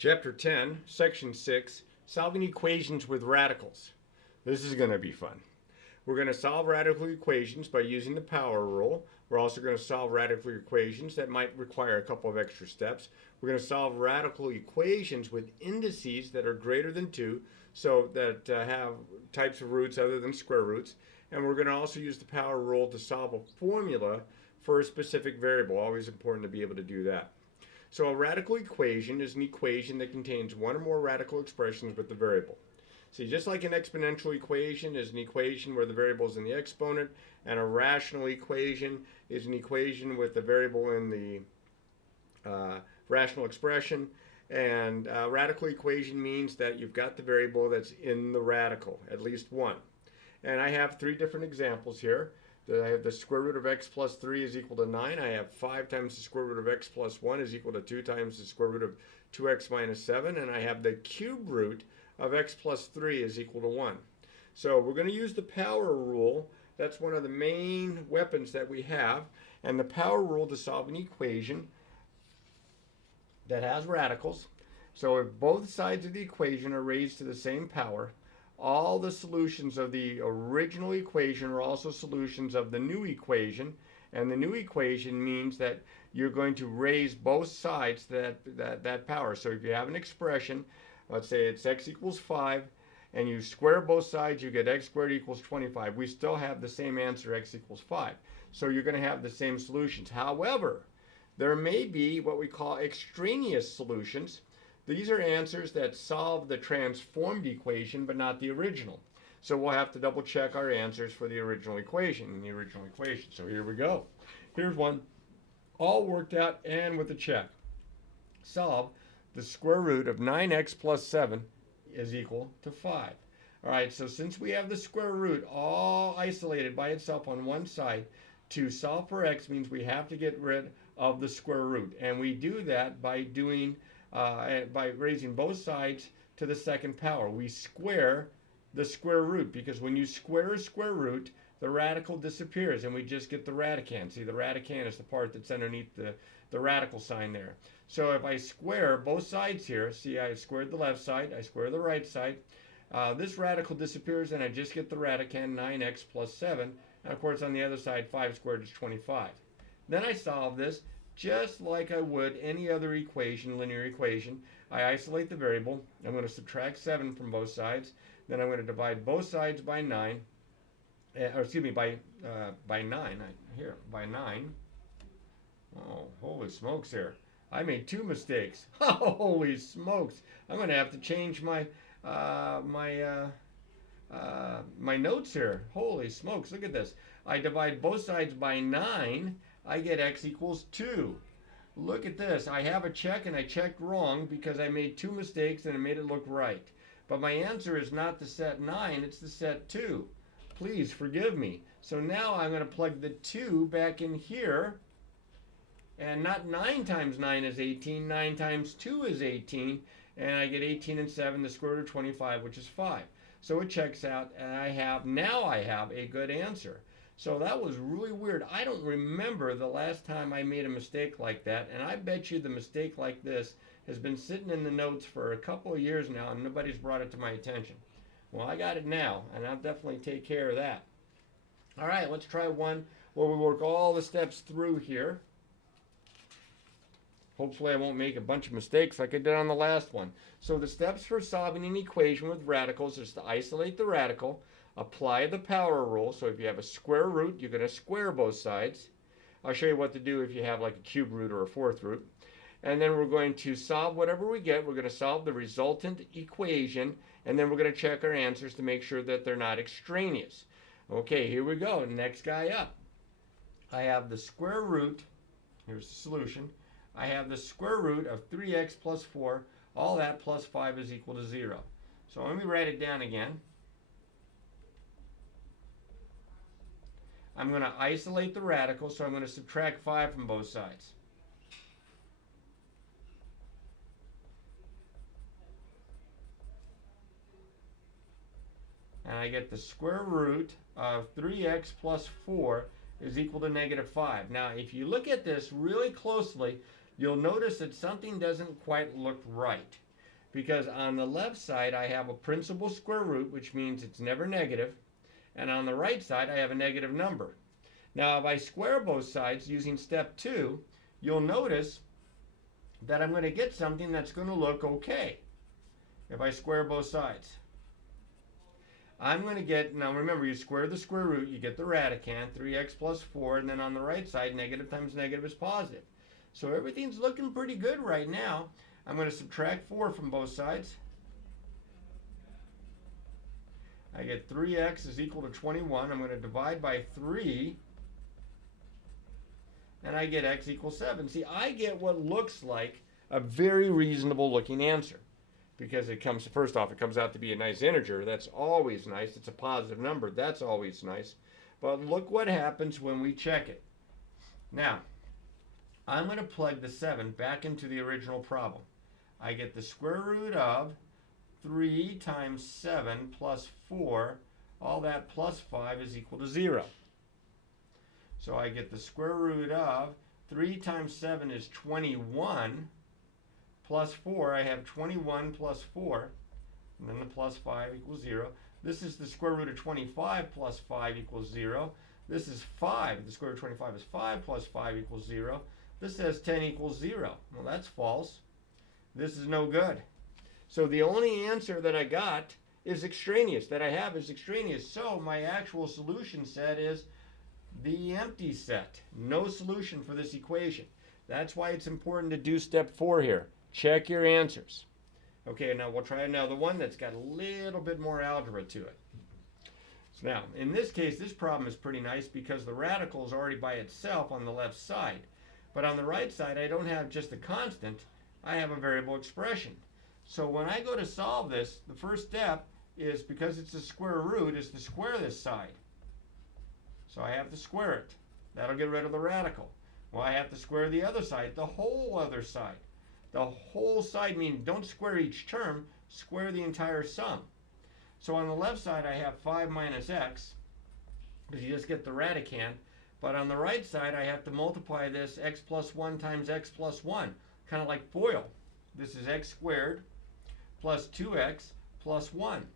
Chapter 10, Section 6, Solving Equations with Radicals. This is going to be fun. We're going to solve radical equations by using the power rule. We're also going to solve radical equations that might require a couple of extra steps. We're going to solve radical equations with indices that are greater than 2, so that have types of roots other than square roots. And we're going to also use the power rule to solve a formula for a specific variable. Always important to be able to do that. So a radical equation is an equation that contains one or more radical expressions with the variable. See, just like an exponential equation is an equation where the variable is in the exponent, and a rational equation is an equation with the variable in the rational expression. And a radical equation means that you've got the variable that's in the radical, at least one. And I have 3 different examples here. I have the square root of x plus 3 is equal to 9. I have 5 times the square root of x plus 1 is equal to 2 times the square root of 2x minus 7. And I have the cube root of x plus 3 is equal to 1. So we're going to use the power rule. That's one of the main weapons that we have. And the power rule to solve an equation that has radicals. So if both sides of the equation are raised to the same power, all the solutions of the original equation are also solutions of the new equation. And the new equation means that you're going to raise both sides to that power. So if you have an expression, let's say it's x equals 5, and you square both sides, you get x squared equals 25. We still have the same answer, x equals 5. So you're going to have the same solutions. However, there may be what we call extraneous solutions. These are answers that solve the transformed equation, but not the original. So we'll have to double check our answers for the original equation So here we go. Here's one, all worked out and with a check. Solve the square root of 9x plus 7 is equal to 5. All right, so since we have the square root all isolated by itself on one side, to solve for x means we have to get rid of the square root. And we do that by doing by raising both sides to the second power. We square the square root, because when you square a square root, the radical disappears and we just get the radicand. See, the radicand is the part that's underneath the radical sign there. So if I square both sides here, see, I squared the left side, I square the right side, this radical disappears and I just get the radicand 9x plus 7. And of course on the other side, 5 squared is 25. Then I solve this just like I would any other equation, linear equation. I isolate the variable. I'm going to subtract 7 from both sides. Then I'm going to divide both sides by 9. Or excuse me, by 9. By 9. Oh, holy smokes here. I made 2 mistakes. Holy smokes. I'm going to have to change my my notes here. Holy smokes, look at this. I divide both sides by 9. I get x equals 2. Look at this. I have a check and I checked wrong because I made 2 mistakes and it made it look right. But my answer is not the set 9, it's the set 2. Please forgive me. So now I'm going to plug the 2 back in here. And not 9 times 9 is 18, 9 times 2 is 18. And I get 18 and 7, the square root of 25, which is 5. So it checks out, and now I have a good answer. So that was really weird. I don't remember the last time I made a mistake like that, and I bet you the mistake like this has been sitting in the notes for a couple of years now, and nobody's brought it to my attention. Well, I got it now, and I'll definitely take care of that. All right, let's try one where we work all the steps through here. Hopefully I won't make a bunch of mistakes like I did on the last one. So the steps for solving an equation with radicals is to isolate the radical, apply the power rule. So if you have a square root, you're going to square both sides. I'll show you what to do if you have like a cube root or a fourth root. And then we're going to solve whatever we get. We're going to solve the resultant equation, and then we're going to check our answers to make sure that they're not extraneous. Okay, here we go. Next guy up. I have the square root. Here's the solution. I have the square root of 3x plus 4. All that plus 5 is equal to 0. So let me write it down again. I'm going to isolate the radical, so I'm going to subtract 5 from both sides. And I get the square root of 3x plus 4 is equal to negative 5. Now, if you look at this really closely, you'll notice that something doesn't quite look right. because on the left side I have a principal square root, which means it's never negative, and on the right side I have a negative number. Now if I square both sides using step 2, you'll notice that I'm going to get something that's going to look okay. If I square both sides, I'm going to get, now remember, you square the square root, you get the radicand, 3x plus 4, and then on the right side, negative times negative is positive. So everything's looking pretty good right now. I'm going to subtract 4 from both sides. I get 3x is equal to 21. I'm going to divide by 3, and I get x equals 7. See, I get what looks like a very reasonable looking answer. Because it comes, first off, it comes out to be a nice integer. That's always nice. It's a positive number. That's always nice. But look what happens when we check it. Now, I'm going to plug the 7 back into the original problem. I get the square root of 3 times 7 plus 4. All that plus 5 is equal to 0. So I get the square root of 3 times 7 is 21. Plus 4, I have 21 plus 4, and then the plus 5 equals 0. This is the square root of 25 plus 5 equals 0. This is 5. The square root of 25 is 5 plus 5 equals 0. This says 10 equals 0. Well, that's false. This is no good. So the only answer that I got is extraneous, that I have is extraneous. So my actual solution set is the empty set. No solution for this equation. That's why it's important to do step 4 here. Check your answers. Okay, now we'll try another one that's got a little bit more algebra to it. So now, in this case, this problem is pretty nice because the radical is already by itself on the left side. But on the right side, I don't have just a constant, I have a variable expression. So when I go to solve this, the first step is, because it's a square root, is to square this side. So I have to square it. That'll get rid of the radical. Well, I have to square the other side, the whole other side. The whole side means don't square each term, square the entire sum. So on the left side I have 5 minus x, because you just get the radicand. But on the right side I have to multiply this x plus 1 times x plus 1, kind of like FOIL. This is x squared plus 2x plus 1.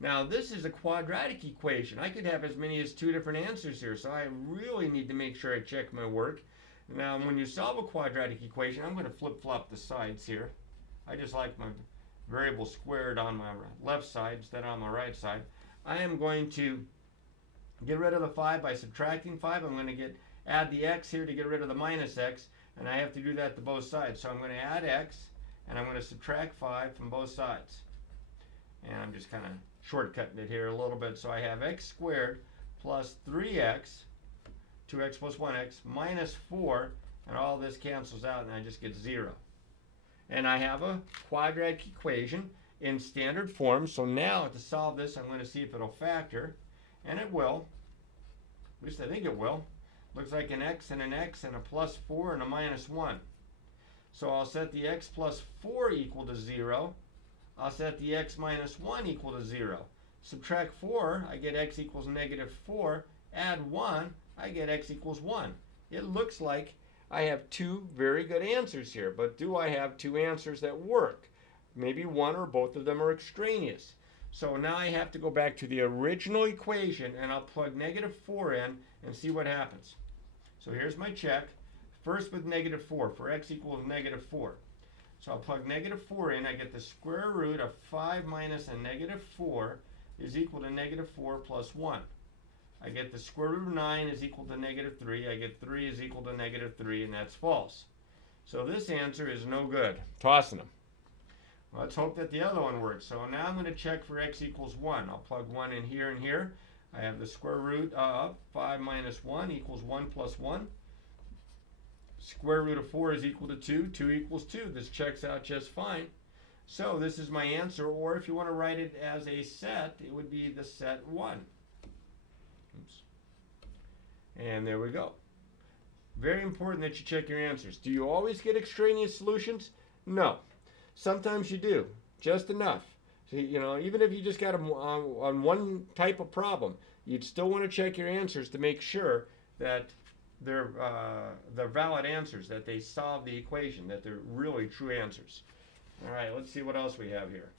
Now this is a quadratic equation. I could have as many as 2 different answers here, so I really need to make sure I check my work. Now, when you solve a quadratic equation, I'm going to flip-flop the sides here. I just like my variable squared on my left side instead of on my right side. I am going to get rid of the 5 by subtracting 5. I'm going to add the x here to get rid of the minus x, and I have to do that to both sides. So I'm going to add x, and I'm going to subtract 5 from both sides. And I'm just kind of shortcutting it here a little bit. So I have x squared plus 3x 2x plus 1x minus 4, and all this cancels out, and I just get 0. And I have a quadratic equation in standard form, so now to solve this, I'm going to see if it'll factor, and it will. At least I think it will. Looks like an x and a plus 4 and a minus 1. So I'll set the x plus 4 equal to 0. I'll set the x minus 1 equal to 0. Subtract 4, I get x equals negative 4. Add 1, I get x equals 1. It looks like I have 2 very good answers here, but do I have 2 answers that work? Maybe one or both of them are extraneous. So now I have to go back to the original equation, and I'll plug negative 4 in and see what happens. So here's my check. First with negative 4, for x equals negative 4. So I'll plug negative 4 in. I get the square root of 5 minus a negative 4 is equal to negative 4 plus 1. I get the square root of 9 is equal to negative 3. I get 3 is equal to negative 3, and that's false. So this answer is no good. Tossing them. Let's hope that the other one works. So now I'm going to check for x equals 1. I'll plug 1 in here and here. I have the square root of 5 minus 1 equals 1 plus 1. Square root of 4 is equal to 2. 2 equals 2. This checks out just fine. So this is my answer, or if you want to write it as a set, it would be the set 1. Oops. And there we go. Very important that you check your answers. Do you always get extraneous solutions? No. Sometimes you do, just enough. So, you know, even if you just got them on one type of problem, you'd still want to check your answers to make sure that they're valid answers, that they solve the equation, that they're really true answers. All right, let's see what else we have here.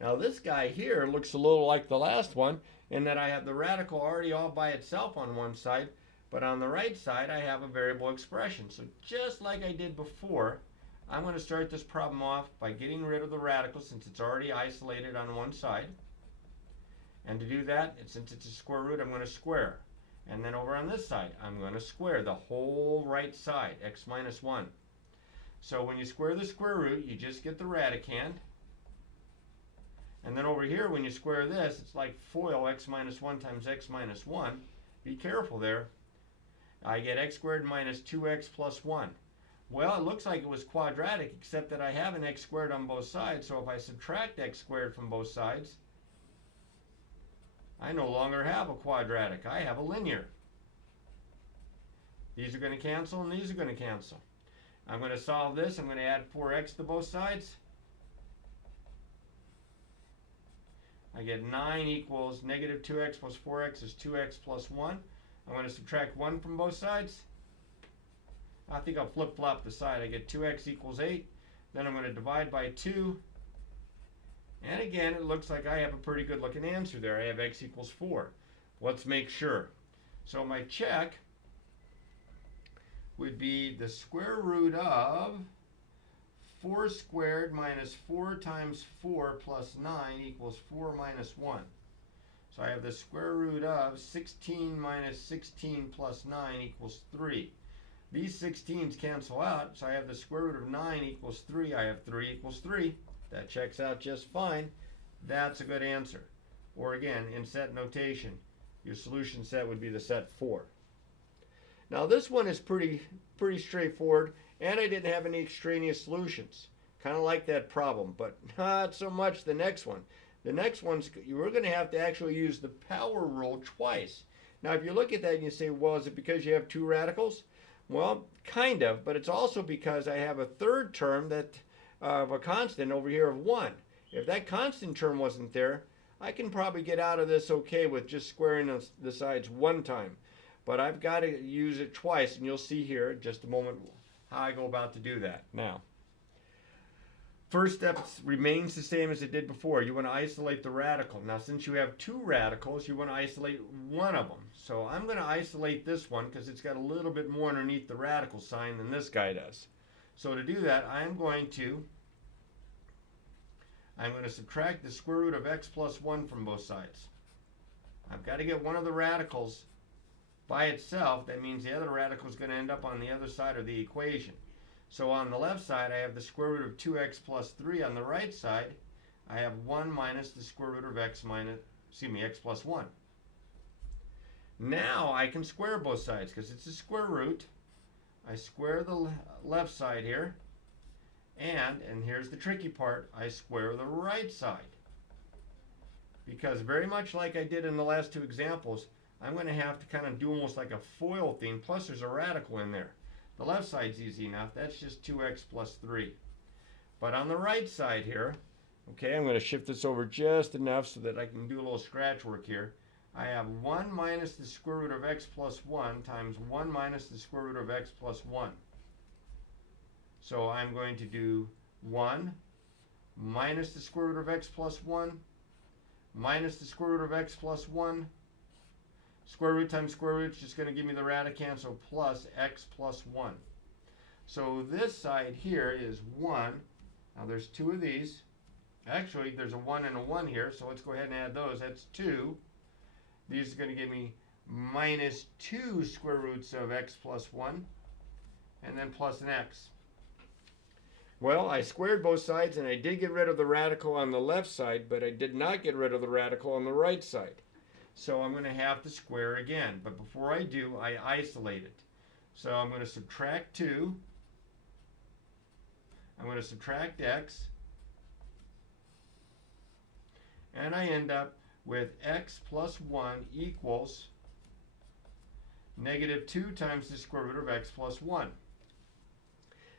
Now this guy here looks a little like the last one in that I have the radical already all by itself on one side, but on the right side I have a variable expression. So just like I did before, I'm going to start this problem off by getting rid of the radical since it's already isolated on one side. And to do that, since it's a square root, I'm going to square. And then over on this side, I'm going to square the whole right side, x minus 1. So when you square the square root, you just get the radicand. And then over here, when you square this, it's like FOIL x minus 1 times x minus 1. Be careful there. I get x squared minus 2x plus 1. Well, it looks like it was quadratic, except that I have an x squared on both sides. So if I subtract x squared from both sides, I no longer have a quadratic. I have a linear. These are going to cancel and these are going to cancel. I'm going to solve this. I'm going to add 4x to both sides. I get 9 equals negative 2x plus 4x is 2x plus 1. I'm going to subtract 1 from both sides. I think I'll flip-flop the side. I get 2x equals 8. Then I'm going to divide by 2. And again, it looks like I have a pretty good looking answer there. I have x equals 4. Let's make sure. So my check would be the square root of 4 squared minus 4 times 4 plus 9 equals 4 minus 1. So I have the square root of 16 minus 16 plus 9 equals 3. These 16s cancel out, so I have the square root of 9 equals 3. I have 3 equals 3. That checks out just fine. That's a good answer. Or again, in set notation, your solution set would be the set 4. Now this one is pretty straightforward, and I didn't have any extraneous solutions. Kind of like that problem, but not so much the next one. The next one's, we're going to have to actually use the power rule twice. Now if you look at that and you say, well, is it because you have two radicals? Well, kind of, but it's also because I have a third term that of a constant over here of 1. If that constant term wasn't there, I can probably get out of this okay with just squaring the sides one time. But I've got to use it twice, and you'll see here in just a moment how I go about to do that. Now, first step remains the same as it did before. You want to isolate the radical. Now, since you have two radicals, you want to isolate one of them. So I'm going to isolate this one because it's got a little bit more underneath the radical sign than this guy does. So to do that, I'm going to subtract the square root of x plus 1 from both sides. I've got to get one of the radicals by itself. That means the other radical is going to end up on the other side of the equation. So on the left side, I have the square root of 2x plus 3. On the right side, I have 1 minus the square root of x plus 1. Now I can square both sides because it's a square root. I square the left side here, and here's the tricky part, I square the right side. Because very much like I did in the last two examples, I'm going to have to kind of do almost like a FOIL thing, plus there's a radical in there. The left side's easy enough, that's just 2x plus 3. But on the right side here, okay, I'm going to shift this over just enough so that I can do a little scratch work here. I have 1 minus the square root of x plus 1 times 1 minus the square root of x plus 1. So I'm going to do 1 minus the square root of x plus 1 minus the square root of x plus 1. Square root times square root is just going to give me the radicand, so plus x plus 1. So this side here is 1. Now there's two of these. Actually, there's a 1 and a 1 here, so let's go ahead and add those. That's 2. These are going to give me minus 2 square roots of x plus 1, and then plus an x. Well, I squared both sides, and I did get rid of the radical on the left side, but I did not get rid of the radical on the right side. So I'm going to have to square again. But before I do, I isolate it. So I'm going to subtract 2. I'm going to subtract x. And I end up with x plus 1 equals negative 2 times the square root of x plus 1.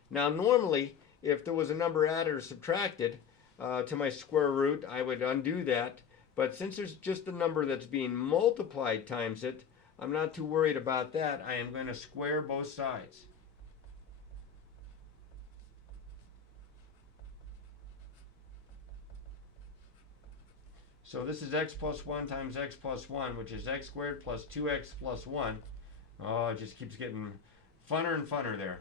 Now normally, if there was a number added or subtracted to my square root, I would undo that. But since there's just a number that's being multiplied times it, I'm not too worried about that. I am going to square both sides. So this is x plus 1 times x plus 1, which is x squared plus 2x plus 1. Oh, it just keeps getting funner and funner there.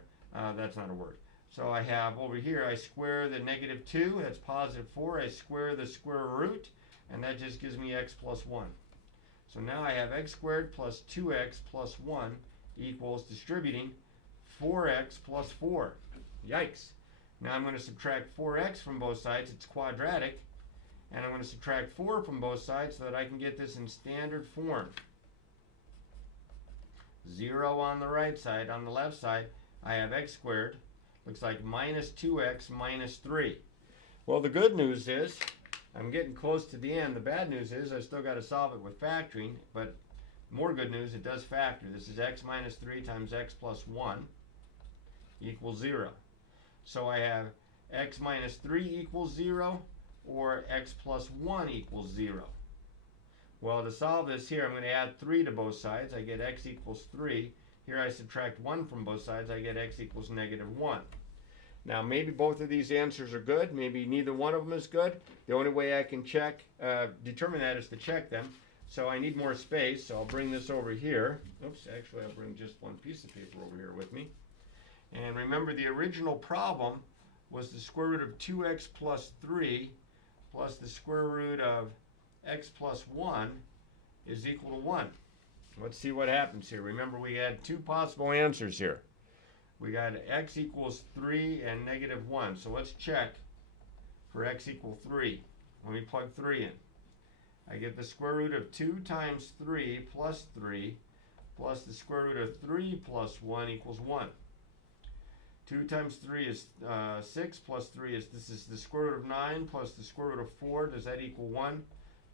That's not a word. So I have over here, I square the negative 2, that's positive 4. I square the square root, and that just gives me x plus 1. So now I have x squared plus 2x plus 1 equals distributing 4x plus 4. Yikes. Now I'm going to subtract 4x from both sides. It's quadratic. And I'm going to subtract 4 from both sides so that I can get this in standard form. 0 on the right side. On the left side, I have x squared. Looks like minus 2x minus 3. Well, the good news is I'm getting close to the end. The bad news is I still got to solve it with factoring, but more good news, it does factor. This is x minus 3 times x plus 1 equals 0. So I have x minus 3 equals 0 or x plus 1 equals 0. Well, to solve this here, I'm going to add 3 to both sides. I get x equals 3. Here I subtract 1 from both sides. I get x equals negative 1. Now, maybe both of these answers are good. Maybe neither one of them is good. The only way I can determine that is to check them. So I need more space, so I'll bring this over here. Oops, actually I'll bring just one piece of paper over here with me. And remember, the original problem was the square root of 2x plus 3 plus the square root of x plus 1 is equal to 1. Let's see what happens here. Remember, we had two possible answers here. We got x equals 3 and negative 1. So let's check for x equal 3. Let me plug 3 in. I get the square root of 2 times 3 plus 3 plus the square root of 3 plus 1 equals 1. 2 times 3 is 6 plus 3 is, this is the square root of 9 plus the square root of 4. Does that equal 1?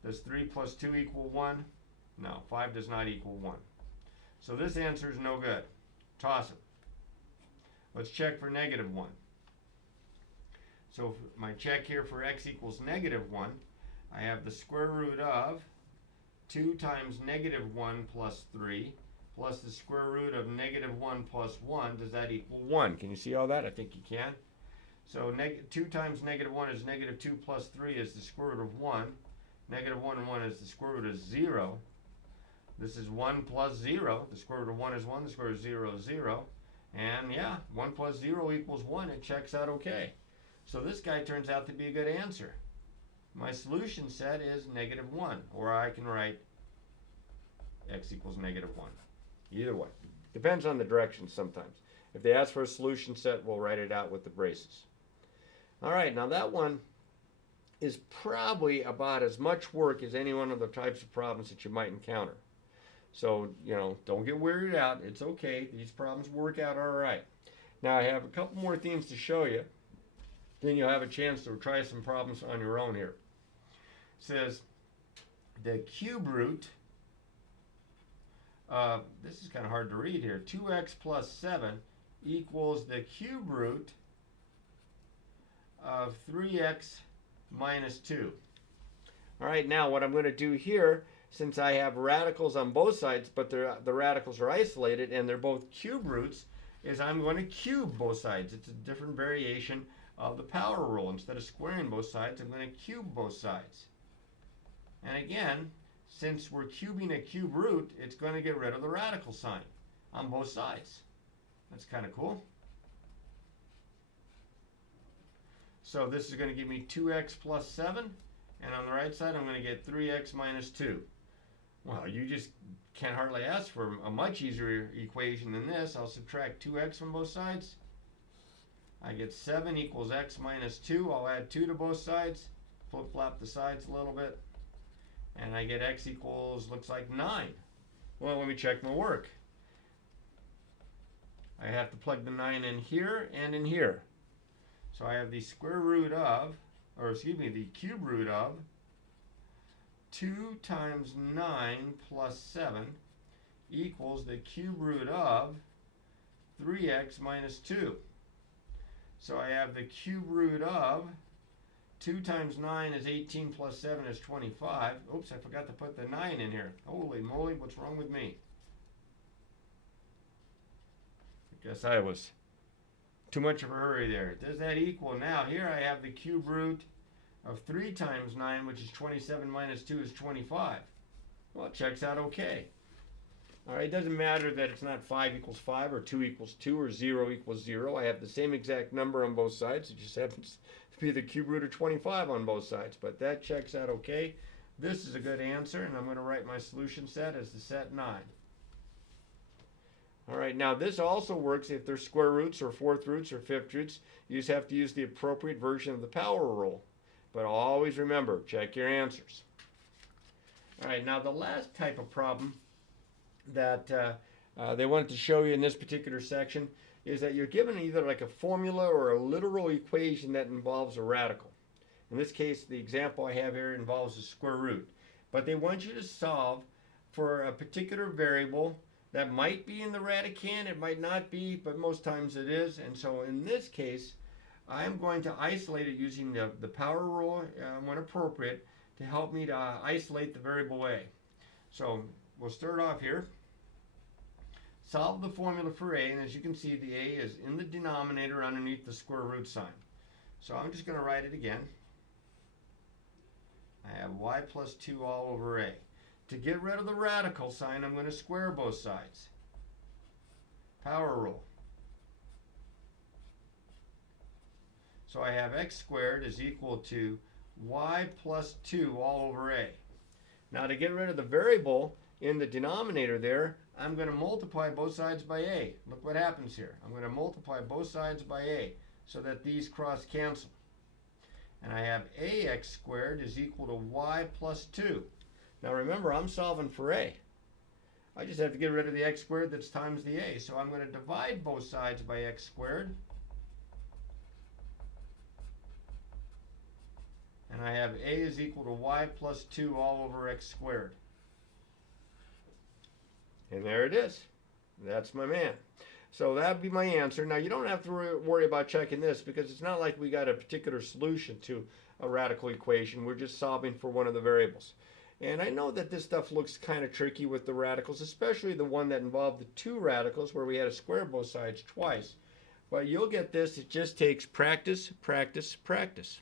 Does 3 plus 2 equal 1? No, 5 does not equal 1. So this answer is no good. Toss it. Let's check for negative 1. So my check here for x equals negative 1, I have the square root of 2 times negative 1 plus 3 plus the square root of negative 1 plus 1. Does that equal 1? Can you see all that? I think you can. So 2 times negative 1 is negative 2 plus 3 is the square root of 1. Negative 1 and 1 is the square root of 0. This is 1 plus 0. The square root of 1 is 1. The square root of 0 is 0. And yeah, 1 plus 0 equals 1. It checks out okay. So this guy turns out to be a good answer. My solution set is negative 1. Or I can write x equals negative 1. Either way. Depends on the direction sometimes. If they ask for a solution set, we'll write it out with the braces. All right, now that one is probably about as much work as any one of the types of problems that you might encounter. So, don't get weirded out. It's okay. These problems work out all right. Now, I have a couple more themes to show you. Then you'll have a chance to try some problems on your own here. It says the cube root, this is kind of hard to read here, 2x plus 7 equals the cube root of 3x minus 2. All right, now what I'm going to do here, since I have radicals on both sides, but the radicals are isolated and they're both cube roots, is I'm going to cube both sides. It's a different variation of the power rule. Instead of squaring both sides, I'm going to cube both sides. And again, since we're cubing a cube root, it's going to get rid of the radical sign on both sides. That's kind of cool. So this is going to give me 2x plus 7. And on the right side, I'm going to get 3x minus 2. Well, you just can't hardly ask for a much easier equation than this. I'll subtract 2x from both sides. I get 7 equals x minus 2. I'll add 2 to both sides. Flip-flop the sides a little bit. And I get x equals, looks like 9. Well, let me check my work. I have to plug the 9 in here and in here. So I have the square root of, the cube root of 2 times 9 plus 7 equals the cube root of 3x minus 2. So I have the cube root of 2 times 9 is 18 plus 7 is 25. Oops, I forgot to put the 9 in here. Holy moly, what's wrong with me? I guess I was too much of a hurry there. Does that equal? Now here I have the cube root of 3 times 9, which is 27 minus 2 is 25. Well, it checks out okay. All right, it doesn't matter that it's not 5 equals 5 or 2 equals 2 or 0 equals 0. I have the same exact number on both sides. It just happens to be the cube root of 25 on both sides, but that checks out okay. This is a good answer, and I'm going to write my solution set as the set 9. All right, now this also works if there's square roots or fourth roots or fifth roots. You just have to use the appropriate version of the power rule. But always remember, check your answers. All right, now the last type of problem that they wanted to show you in this particular section is that you're given either like a formula or a literal equation that involves a radical. In this case, the example I have here involves a square root. But they want you to solve for a particular variable that might be in the radicand, it might not be, but most times it is. And so in this case, I'm going to isolate it using the power rule when appropriate to help me to isolate the variable a. So we'll start off here. Solve the formula for a, and as you can see, the a is in the denominator underneath the square root sign. So I'm just going to write it again. I have y plus 2 all over a. To get rid of the radical sign, I'm going to square both sides. Power rule. So I have x squared is equal to y plus 2 all over a. Now to get rid of the variable in the denominator there, I'm going to multiply both sides by a. Look what happens here. I'm going to multiply both sides by a so that these cross cancel. And I have ax squared is equal to y plus 2. Now remember, I'm solving for a. I just have to get rid of the x squared that's times the a. So I'm going to divide both sides by x squared. And I have a is equal to y plus 2 all over x squared. And there it is. That's my man. So that would be my answer. Now you don't have to worry about checking this because it's not like we got a particular solution to a radical equation. We're just solving for one of the variables. And I know that this stuff looks kind of tricky with the radicals, especially the one that involved the 2 radicals where we had to square both sides twice. But you'll get this. It just takes practice, practice, practice.